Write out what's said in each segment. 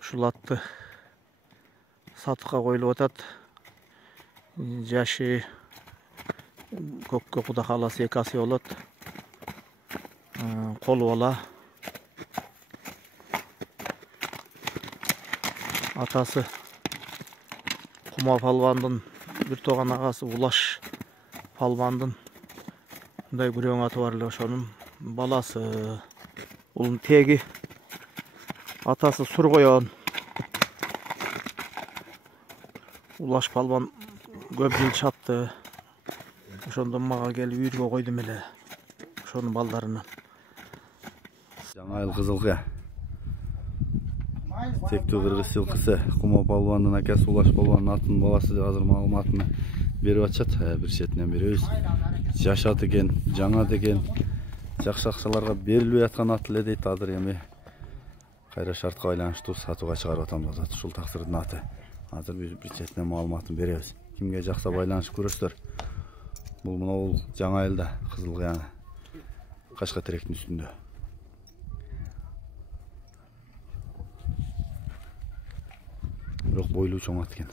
Ушул атты сатыкка коюлуп атат. Жашы көккө Кудай кааласа 2 асы болот. Колу бала. Атасы Кума палбандын бир тоган агасы Улаш палбандын мындай күрөң аты бар эле, ошонун баласы. Улун теги атасы Сургоyon. Улаш палбан көп жыл чапты. Ошондон мага келип үйүргө койдум эле. Ошонун балдарынан. Жаңа ел кызылкы. Тектүү кыргыз жылкысы Кума палбандын акасы Улаш палбандын атынын баласы деп азыр маалыматын берип атышат. Бир четинен беребиз. Жашат экен, жаңат экен. Жакшы акчаларга берилбей аткан ат эле дейт. Азыр эми кайра шартка байланыштуу сатууга чыгарып атам деп атат. Ушул таксырдын аты. Азыр бир четинен маалыматын беребиз. Кимге жакса байланышып көрөсүздөр. Бул мына жаңа элде кызыл яна Кашка теректин үстүндө. Бирок бойлуу чоң ат экен.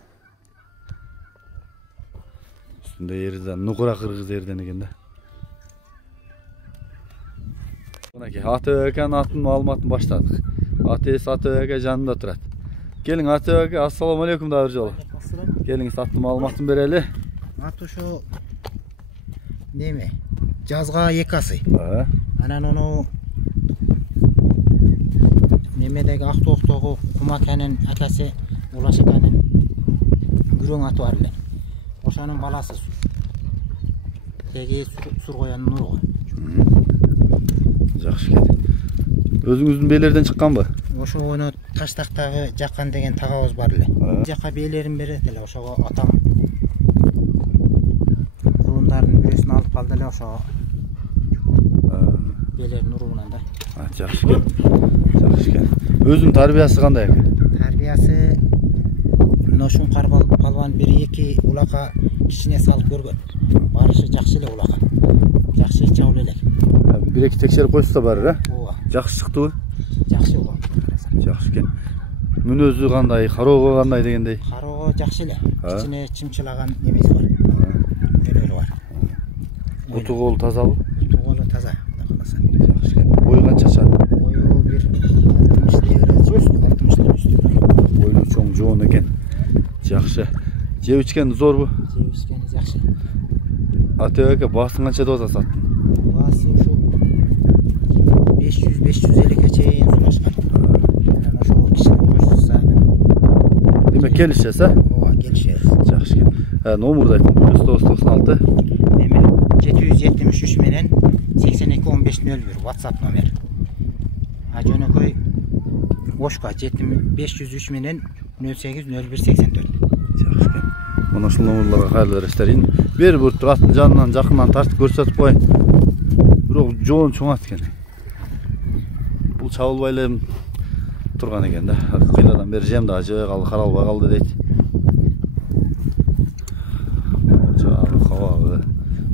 Üstünde yeri de Nukura kırgız yerden eкен de. Bunaki Atöken atın malumatını başladık. Ateş Atöke janında turat. Gelin Atöke, assalamu alaikum da jol. Gelin satın malumatını bereli. Atı şu neme? Жазга 2 асы. Анан onu немедеги Актоктогу Кумакенин акасы Улаш аканын күрөң аты бар эле. Ошонун баласы теги Сургоyon Нурго. Жакшы экен. Өзүңүздүн бээлерден чыкканбы? Ошо оны Таштактагы Жакан деген тагабыз бар эле. Жака бээлерин берет эле, ошого атам курумдардын бирөсүн алып калды эле, ошого бээлердин уругунан да. Жакшы экен. Жакшы экен. Өзүнүн тарбиясы кандай экен? Тарбиясы Ношун палбан 1-2 улака кичине салып көргөн. Барышы жакшы эле улака. Жакшы чабыл элек. 1-2 текшерип койсо бар, Ооба. Жакшы чыктыбы? Жакшы улак. Жакшы экен. Мүнөзү кандай, кароого кандай дегендей? Кароого жакшы эле. Кичине чымчылаган немеси бар. Өнөрү бар. Буту кол тазабы? Буту колу таза. Жакшы экен. Бою канча чат? Бою 60 үстү. Бойлуу чоң жоон экен. Жакшы. Жеп ичкен зорбу? Жеп ичкен жакшы. Атөке басың канча деп саттың? Басы ушу 500-550ке чейин сунашкан. Анан ошо кишине көрсөтсө. Демек келишесиз, Ооба, келишебиз. Жакшы экен. Номурду айтыңыз. 996 Эме 773 менен 821501 WhatsApp номер. Жөнөкөй Ошка 503 менен 080184. Жакшы экен. Мына ушул номерлорго кайрылып бересиздер. Бери бир аттын жанынан жакындан тартып көрсөтүп коюн. Бирок жоон чоң ат экен. Бул чабылбай эле турган экен да. Кыйладан бери жем да жөө калды, каралбай калды дейт. Жагы кабагы.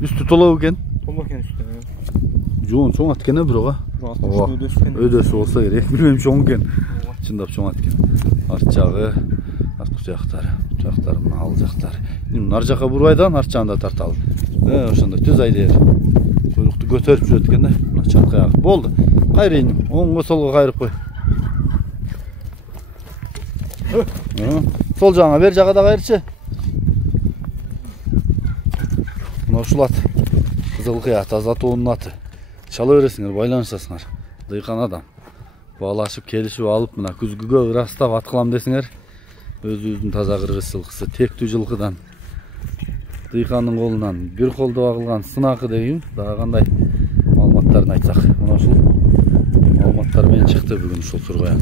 Үстү толоо экен. Толоо экен үстү. Жоон чоң ат экен бирок. Өдөсү болсо керек. Билбейм чоң экен. Чындап чоң ат экен. Арт жагы, арткы жактары, жактары мына ал жактары. Нар жака бурбайдан арт жагында тарталы. Ошондой түз айдер. Куйрукту көтөрүп жүрөт экен да. Мына чатка ягып. Болду. Кайрыйын. Оңго солго кайрып кой. Сол жагыңа бер жага да кайрчы. Мына ушул ат. Кызылкы ат, Азатоонун аты. Чала бересиңер, байланышасыңар. Дыйкан адам. Баалашып, келишип алып, мына күзгүгө ырастап ат кылам десиңер. Өзүбүздүн таза кыргыз жылкысы, тектүү жылкыдан. Дыйкандын колунан бир колдо агылган сынакы дейм. Дагы кандай маалыматтарын айтсак. Мына ушул маалыматтар менен чыкты бүгүн ушул Сургоyon.